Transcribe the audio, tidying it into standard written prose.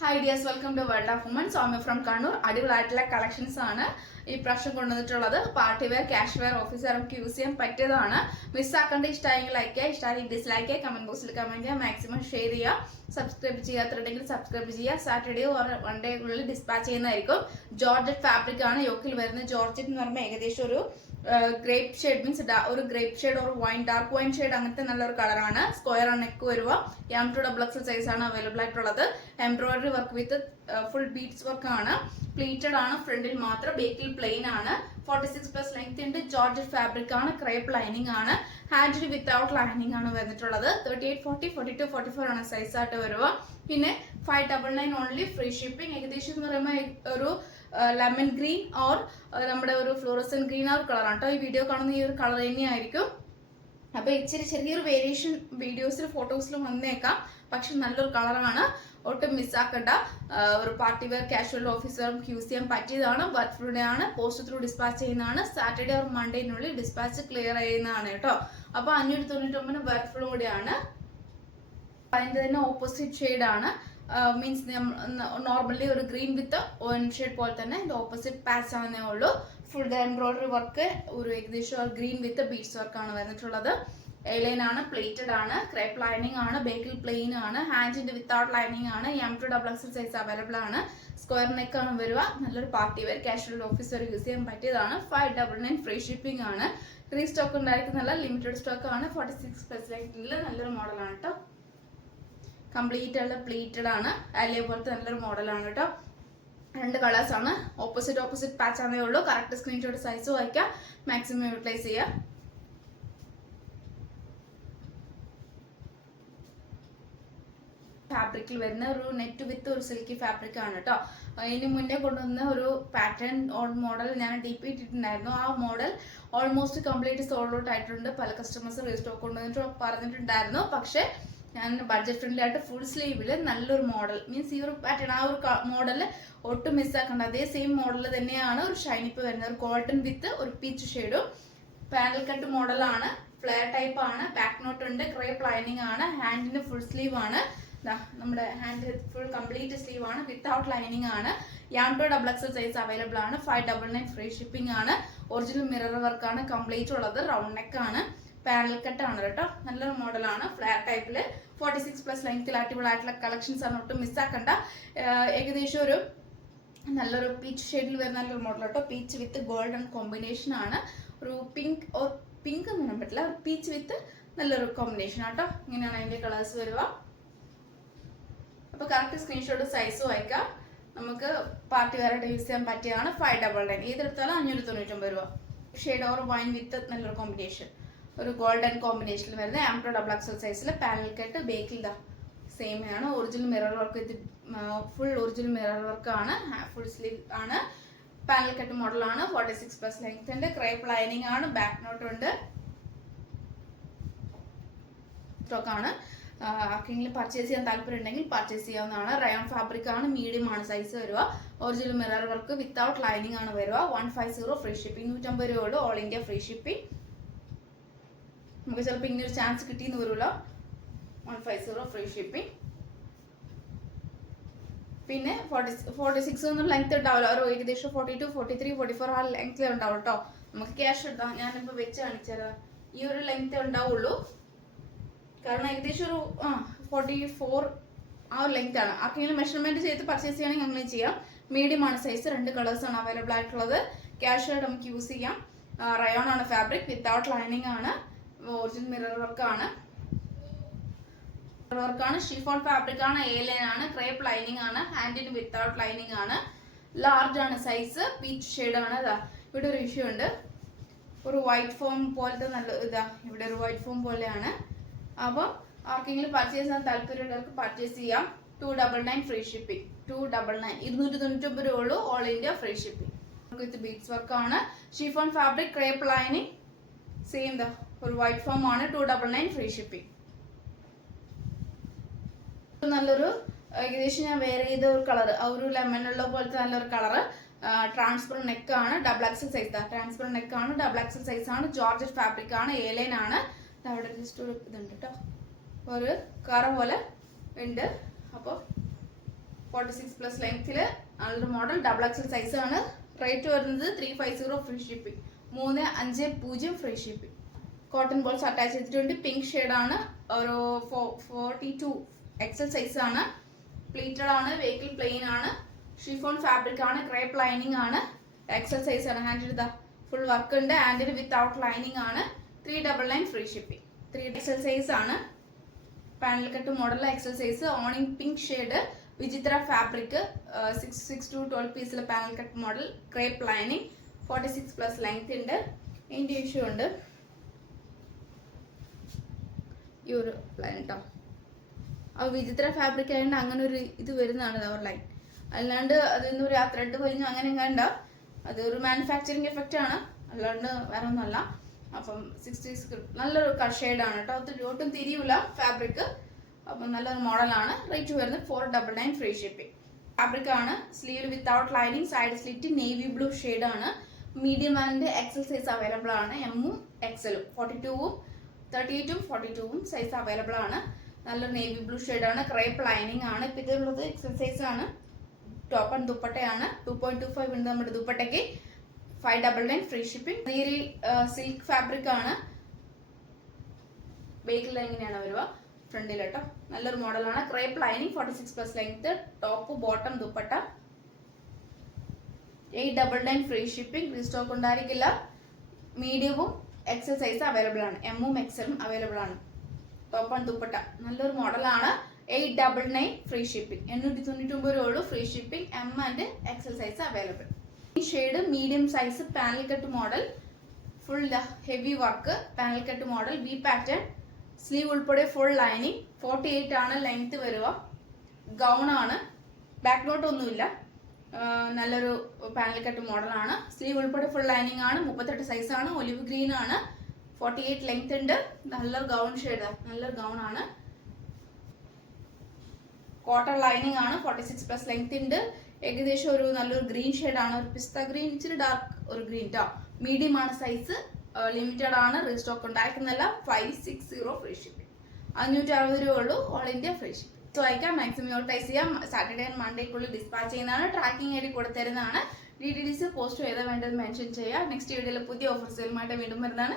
Hi dears, welcome to World of Women. So I'm from Kannur. അടിപൊളിയായിട്ടുള്ള collections ആണ് ഈ പ്രാവശ്യം കൊണ്ടുവന്നിട്ടുള്ളത്. Party wear, cash wear, office wear നമുക്ക് യൂസ് ചെയ്യാൻ പറ്റിയതാണ്. മിസ്സാക്കേണ്ട ഇഷ്ടമായെങ്കിൽ ലൈക്ക് ചെയ്യുക, ഇഷ്ടമായി ഡിസ്ലൈക്ക് ചെയ്യുക, കമന്റ് ബോക്സിൽ കമന്റ് ചെയ്യുക, മാക്സിമം ഷെയർ ചെയ്യുക, സബ്സ്ക്രൈബ് ചെയ്യാത്തുണ്ടെങ്കിൽ സബ്സ്ക്രൈബ് ചെയ്യുക. സാറ്റർഡേ ഓർ വൺ ഡേ ഉള്ളിൽ ഡിസ്പാച്ച് ചെയ്യുന്നതായിരിക്കും. ജോർജറ്റ് ഫാബ്രിക് ആണ് യോക്കിൽ വരുന്നത്. ജോർജറ്റ് എന്ന് പറയുമ്പോൾ ഏകദേശം ഒരു ഗ്രേപ്പ് ഷെയ്ഡ് മീൻസ് ഒരു ഗ്രേപ്പ് ഷെയ്ഡ് ഒരു വൈൻ ഡാർക്ക് വൈൻ ഷെയ്ഡ് അങ്ങനത്തെ നല്ലൊരു കളറാണ്. സ്ക്വയർ ആണ് നെക്ക് വരുക. M2XX സൈസ് ആണ് അവൈലബിൾ ആയിട്ടുള്ളത്. Embroidery work with full beads work ആണ്. പ്ലീറ്റഡ് ആണ്, ഫ്രണ്ടിൽ മാത്രം, ബേക്കിൽ പ്ലെയിൻ ആണ്. 46+ ലെങ്ത് ഉണ്ട്. ജോർജറ്റ് ഫാബ്രിക് ആണ്, ക്രേപ്പ് ലൈനിങ് ആണ്. ഹാൻഡിൽ വിത്തൗട്ട് ലൈനിങ് ആണ് വന്നിട്ടുള്ളത്. 38, 40, 42, 44 ആണ് സൈസ് ആയിട്ട് വരുക. പിന്നെ 599 ഓൺലി, ഫ്രീ ഷിപ്പിംഗ്. ഏകദേശം എന്ന് പറയുമ്പോൾ ഒരു ലെമൺ ഗ്രീൻ ഓർ നമ്മുടെ ഒരു ഫ്ലോറസൻ ഗ്രീൻ ആ ഒരു കളറാണ് കേട്ടോ. ഈ വീഡിയോ കാണുന്ന ഈ ഒരു കളർ തന്നെയായിരിക്കും. അപ്പൊ ഇച്ചിരി ചെറിയൊരു വേരിയേഷൻ വീഡിയോസിലും ഫോട്ടോസിലും വന്നേക്കാം, പക്ഷെ നല്ലൊരു കളറാണ്. ഒട്ടും മിസ്സാക്കണ്ട. ഒരു party wear, casual, office wear use ചെയ്യാൻ പറ്റിയതാണ്. ബർത്ത്ഡേ ആണ്, പോസ്റ്റ് ത്രൂ ഡിസ്പാച്ച് ചെയ്യുന്നതാണ്. സാറ്റർഡേ ഓർ മൺഡേനുള്ളിൽ ഡിസ്പാച്ച് ക്ലിയർ ചെയ്യുന്നതാണ് കേട്ടോ. അപ്പൊ 599 ബർത്ത്ഡേ കൂടിയാണ്. അതിന്റെ തന്നെ ഓപ്പോസിറ്റ് ഷെയ്ഡ് ആണ്. മീൻസ് നോർമലി ഒരു ഗ്രീൻ വിത്ത് ഓൺ ഷെയ്ഡ് പോലെ തന്നെ ഇതിന്റെ ഓപ്പോസിറ്റ് പാച്ച് ആണെന്നേ ഉള്ളൂ. ഫുൾ എംബ്രോയിഡറി വർക്ക്, ഒരു ഏകദേശം ഗ്രീൻ വിത്ത് ബീഡ്സ് വർക്ക് ആണ് വന്നിട്ടുള്ളത്. എലൈൻ ആണ്, പ്ലേറ്റഡ് ആണ്, ക്രേപ്പ് ലൈനിങ് ആണ്, ബേക്കിൽ പ്ലെയിൻ ആണ്, ഹാൻഡിന്റെ വിത്തൗട്ട് ലൈനിങ് ആണ്. M2XX സൈസ് അവൈലബിൾ ആണ്. സ്ക്വയർ നെക്ക് ആണ് വരിക. നല്ലൊരു party wear, casual, office wear use ചെയ്യാൻ പറ്റിയതാണ്. 599 ഫ്രീ ഷിപ്പിംഗ് ആണ്. റീസ്റ്റോക്ക് ഉണ്ടായിരിക്കുന്നല്ല, ലിമിറ്റഡ് സ്റ്റോക്ക് ആണ്. 46+ ലെങ്തിൽ നല്ലൊരു മോഡലാണ് കേട്ടോ. കംപ്ലീറ്റ് ഉള്ള പ്ലീറ്റഡ് ആണ്. അല്ലേ പോലത്തെ നല്ലൊരു മോഡലാണ് കേട്ടോ. രണ്ട് കളേഴ്സ് ആണ്. ഓപ്പോസിറ്റ് പാച്ച് ആണേ ഉള്ളൂ. കറക്റ്റ് സ്ക്രീൻഷോട്ട് സൈസ് വായിക്കാം, മാക്സിമം യൂട്ടിലൈസ് ചെയ്യാം. ഫാബ്രിക്കിൽ വരുന്ന ഒരു നെറ്റ് വിത്ത് ഒരു സിൽക്കി ഫാബ്രിക് ആണ് കേട്ടോ. ഇതിന് മുന്നേ കൊണ്ടുവന്ന ഒരു പാറ്റേൺ മോഡൽ ഞാൻ DP ഇട്ടിട്ടുണ്ടായിരുന്നു. ആ model almost complete sold out ആയിട്ടുണ്ട്. പല കസ്റ്റമേഴ്സ് റീസ്റ്റോക്ക് കൊണ്ടുവന്നിട്ട് പറഞ്ഞിട്ടുണ്ടായിരുന്നു. പക്ഷെ ഞാൻ ബഡ്ജറ്റ് ഫ്രണ്ട്ലി ആയിട്ട് ഫുൾ സ്ലീവില് നല്ലൊരു മോഡൽ മീൻസ് ഈ ഒരു പാറ്റേൺ ആ ഒരു മോഡൽ ഒട്ടും മിസ്സാക്കണ്ട. അതേ സെയിം മോഡൽ തന്നെയാണ്. ഒരു ഷൈനിപ്പ് വരുന്നത്, ഒരു ഗോൾഡൻ വിത്ത് ഒരു പീച്ച് ഷെയ്ഡും. പാനൽ കട്ട് മോഡലാണ്, ഫ്ലെയർ ടൈപ്പ് ആണ്. ബാക്ക് നോട്ട് ഉണ്ട്, ക്രേപ്പ് ലൈനിങ് ആണ്. ഹാൻഡിന് ഫുൾ സ്ലീവ് ആണ്. നമ്മുടെ ഹാൻഡ് ഫുൾ കംപ്ലീറ്റ് സ്ലീവ് ആണ്, വിത്തൗട്ട് ലൈനിങ് ആണ്. M2XX സൈസ് അവൈലബിൾ ആണ്. 599 ഫ്രീ ഷിപ്പിംഗ് ആണ്. ഒറിജിനൽ മിറർ വർക്ക് ആണ് കംപ്ലീറ്റ് ഉള്ളത്. റൗണ്ട് നെക്ക് ആണ്, പാനൽ കട്ട് ആണ് കേട്ടോ. നല്ലൊരു മോഡലാണ്. ഫ്ലാറ്റ് ടൈപ്പില് 46+ ലെങ്ത്തിൽ അടിപൊളിയായിട്ടുള്ള കളക്ഷൻസ് ആണ്. ഒട്ടും മിസ്സാക്കണ്ട. ഏകദേശം ഒരു നല്ലൊരു പീച്ച് ഷെയ്ഡിൽ വരുന്ന നല്ലൊരു മോഡൽ കേട്ടോ. പീച്ച് വിത്ത് ഗോൾഡൻ കോമ്പിനേഷൻ ആണ്. ഒരു പിങ്ക് എന്ന് പറയാൻ പറ്റില്ല, പീച്ച് വിത്ത് നല്ലൊരു കോമ്പിനേഷൻ ആട്ടോ. ഇങ്ങനെയാണ് അതിന്റെ കളേഴ്സ് വരിക. അപ്പൊ കറക്റ്റ് സ്ക്രീൻഷോട്ട് സൈസ് വായിക്കാം. നമുക്ക് പാർട്ടി വെയറായിട്ട് യൂസ് ചെയ്യാൻ പറ്റിയതാണ്. 599 ഏതെടുത്താലും 599 രൂപ. ഷെയ്ഡ് ഓർ വൈൻ വിത്ത് നല്ലൊരു കോമ്പിനേഷൻ, ഒരു ഗോൾഡൻ കോമ്പിനേഷനിൽ വരുന്ന M2XX സൈസിൽ പാനൽ കട്ട്. ബേക്കിൽ സെയിം ആണ്. Original mirror work with full original mirror work ആണ്. ഫുൾ സ്ലീവ് ആണ്. പാനൽ കട്ട് മോഡലാണ്. 46+ ലെങ്ത് ഉണ്ട്. ക്രേപ്പ് ലൈനിങ് ആണ്. ബാക്ക് നോട്ട് ഉണ്ട്. സ്റ്റോക്ക് ആണ്. ആർക്കെങ്കിലും പർച്ചേസ് ചെയ്യാൻ താല്പര്യം ഉണ്ടെങ്കിൽ പർച്ചേസ് ചെയ്യാവുന്നതാണ്. റയോൺ ഫാബ്രിക് ആണ്, മീഡിയം ആണ് സൈസ് വരിക. Original mirror work without lining ആണ് വരിക. 150 ഫ്രീ ഷിപ്പിംഗ്. 150 രൂപ ഉള്ളൂ. All India free shipping. നമുക്ക് ചിലപ്പോൾ ഇങ്ങനൊരു ചാൻസ് കിട്ടിയെന്ന് വരില്ല. 150 ഫ്രീ ഷിപ്പിംഗ്. പിന്നെ 46 ഒന്നും ലെങ്ത് ഉണ്ടാവില്ല. ഒരു ഏകദേശം 42, 43, 44 ആ ലെങ്ത്തിൽ ഉണ്ടാവും കേട്ടോ. നമുക്ക് ക്യാഷ് എടുത്താം. ഞാനിപ്പോൾ വെച്ച് കാണിച്ചാൽ ഈ ഒരു ലെങ്ത് ഉണ്ടാവുള്ളൂ. കാരണം ഏകദേശം ഒരു 44 ആ ഒരു ലെങ്ത് ആണ്. ആർക്കെങ്കിലും മെഷർമെന്റ് ചെയ്ത് പർച്ചേസ് ചെയ്യുകയാണെങ്കിൽ അങ്ങനെ ചെയ്യാം. മീഡിയം ആണ് സൈസ്. രണ്ട് കളേഴ്സ് ആണ് അവൈലബിൾ ആയിട്ടുള്ളത്. ക്യാഷ് ആയിട്ട് നമുക്ക് യൂസ് ചെയ്യാം. റയോൺ ആണ് ഫാബ്രിക്, വിത്തൗട്ട് ലൈനിങ് ആണ്. ഒറിജിനൽ മിറർ വർക്ക് ആണ്. ഷിഫോൺ ഫാബ്രിക് ആണ്. A-line ആണ്. ക്രേപ്പ് ലൈനിങ് ആണ്. ഹാൻഡിന് വിത്തൗട്ട് ലൈനിങ് ആണ്. ലാർജ് ആണ് സൈസ്. പീച്ച് ഷെയ്ഡ് ആണ്. ഇവിടെ ഒരു ഇഷ്യൂ ഉണ്ട്. ഒരു വൈറ്റ് ഫോം പോലത്തെ നല്ല ഇവിടെ ഒരു വൈറ്റ് ഫോം പോലെയാണ്. അപ്പം ആർക്കെങ്കിലും പർച്ചേസ് ചെയ്യാൻ താല്പര്യമുള്ളവർക്ക് പർച്ചേസ് ചെയ്യാം. 299 ഫ്രീ ഷിപ്പിംഗ്. 299 299 രൂപ ഉള്ളൂ. All India free shipping. With beads work ആണ്. Chiffon fabric, crepe lining, same ഒരു വൈറ്റ് ഫോം ആണ്. 299 ഫ്രീ ഷിപ്പിംഗ്. നല്ലൊരു ഏകദേശം ഞാൻ വേറെ ചെയ്ത ഒരു കളർ, ഒരു ലെമൺ ഉള്ള പോലത്തെ നല്ലൊരു കളറ്. ട്രാൻസ്പെറന്റ് നെക്ക് ആണ്. XX size. ട്രാൻസ്പെറന്റ് നെക്ക് ആണ്. XX സൈസ് ആണ്. ജോർജറ്റ് ഫാബ്രിക് ആണ്. A-line ആണ്. അവിടെ ജസ്റ്റ് ഒരു ഇതുണ്ട് കേട്ടോ, ഒരു കറ പോലെ ഉണ്ട്. അപ്പോൾ 46+ ലെങ്ത്തിൽ നല്ലൊരു മോഡൽ ഡബിൾ എക്സൽ സൈസ് ആണ്. റേറ്റ് വരുന്നത് 350 free shipping. 350 free shipping. Cotton balls attach ചെയ്തിട്ടുണ്ട്. പിങ്ക് ഷെയ്ഡാണ്. ഒരു 42 എക്സൽ സൈസ് ആണ്. പ്ലീറ്റഡ് ആണ്. വെഹിക്കിൾ പ്ലെയിൻ ആണ്. ഷിഫോൺ ഫാബ്രിക് ആണ്. ക്രേപ്പ് ലൈനിങ് ആണ്. എക്സൽ സൈസ് ആണ്. ഹാൻഡിൽ ഇതാ ഫുൾ വർക്ക് ഉണ്ട്. ഹാൻഡിൽ വിത്തൗട്ട് ലൈനിങ് ആണ്. 399 ഫ്രീ ഷിപ്പിംഗ്. 3 എക്സൽ സൈസ് ആണ്. Panel cut model XL size. Owning pink shade. വിചിത്ര ഫാബ്രിക്. 6 to 12 പീസിലെ panel cut model. Crepe lining. 46+ length ഉണ്ട്. ഇതിൻ്റെ ഇഷ്യൂ ഉണ്ട്. ഈ ഒരു ലൈൻ കേട്ടോ. ആ വിചിത്ര ഫാബ്രിക് ആയതുകൊണ്ട് അങ്ങനെ ഒരു ഇത് വരുന്നതാണ് അവർ ലൈൻ. അല്ലാണ്ട് അതൊന്നും ഒരു ത്രെഡ് കഴിഞ്ഞു അങ്ങനെ കണ്ട അതൊരു മാനുഫാക്ചറിങ് എഫക്റ്റ് ആണ്. അല്ലാണ്ട് വേറെ ഒന്നുമല്ല. അപ്പം 60 നല്ലൊരു ഷെയ്ഡാണ് കേട്ടോ. ഒട്ടും തിരിയൂല ഫാബ്രിക്. അപ്പം നല്ലൊരു മോഡലാണ്. റേറ്റ് വരുന്നത് 499 ഫ്രീ ഷിപ്പിംഗ്. ഫാബ്രിക് ആണ്. Sleeve without lining. Side slit navy blue ഷെയ്ഡാണ്. Medium and XL size available ആണ്. എമ്മും എക്സലും 42ഉം 38ഉം 42ഉം സൈസ് അവൈലബിൾ ആണ്. നല്ലൊരു നേവി ബ്ലൂ ഷെയ്ഡാണ്. ക്രേപ്പ് ലൈനിങ് ആണ്. ഇപ്പം ഇതുള്ളത് എക്സൽ സൈസ് ആണ്. ടോപ്പ് ആൻഡ് ദുപ്പട്ടയാണ്. 2.25 ഉണ്ട് നമ്മുടെ ദുപ്പട്ടയ്ക്ക്. 599 ഫ്രീ ഷിപ്പിംഗ്. സിൽക്ക് ഫാബ്രിക് ആണ്. ബേക്കിൽ എങ്ങനെയാണ് വരുക ഫ്രണ്ടിൽ കേട്ടോ. നല്ലൊരു മോഡലാണ്. Crepe lining. 46+ length. Top bottom dupatta. 899 free shipping. Restock ഉണ്ടായിരിക്കില്ല. മീഡിയവും എക്സൽ സൈസ് അവൈലബിൾ ആണ്. എമ്മും എക്സലും അവൈലബിൾ ആണ്. ടോപ്പ് ആൻഡ് ദുപ്പട്ട നല്ലൊരു മോഡലാണ്. 899 ഫ്രീ ഷിപ്പിംഗ്. 899 രൂപ free shipping. M and XL size available. ഈ shade medium size panel cut model. Full heavy work panel cut model. V pattern. Sleeve ഉൾപ്പെടെ full lining. 48 ആണ് length വരിക. ഗൗൺ ആണ്. Back not ഒന്നുമില്ല. നല്ലൊരു പാനൽ കട്ട് മോഡലാണ്. Sleeve ഉൾപ്പെടെ full lining ആണ്. 38 സൈസ് ആണ്. ഒലിവ് ഗ്രീൻ ആണ്. 48 ലെങ്ത് ഉണ്ട്. നല്ലൊരു ഗൗൺ ഷെയ്ഡ്. നല്ലൊരു ഗൗൺ ആണ്. കോട്ടൺ ലൈനിങ് ആണ്. 46+ ലെങ്ത് ഉണ്ട്. ഏകദേശം ഒരു നല്ലൊരു ഗ്രീൻ ഷെയ്ഡാണ്. ഒരു പിസ്ത ഗ്രീൻ, ഇച്ചിരി ഡാർക്ക് ഒരു ഗ്രീൻ ട്ടോ. മീഡിയം ആണ് സൈസ്. ലിമിറ്റഡ് ആണ്. റീസ്റ്റോക്ക് ഉണ്ടായിരിക്കുന്നല്ല. 560 ഫ്രീ ഷിപ്പിംഗ്. 560 രൂപ ഉള്ളൂ. All India free shipping. So അയക്കാം. മാക്സിമം യൂട്ടിലൈസ് ചെയ്യാം. സാറ്റർഡേ ആൻഡ് മൺഡേക്കുള്ളിൽ ഡിസ്പാച്ച് ചെയ്യുന്നതാണ്. ട്രാക്കിംഗ് ഐ ഡി കൊടുത്തരുന്നതാണ്. DTDC പോസ്റ്റ് ചെയ്താൽ വേണ്ടത് മെൻഷൻ ചെയ്യുക. നെക്സ്റ്റ് വീഡിയോയിൽ പുതിയ ഓഫർ സെയിലുമായിട്ട് വീണ്ടും വരുന്നതാണ്.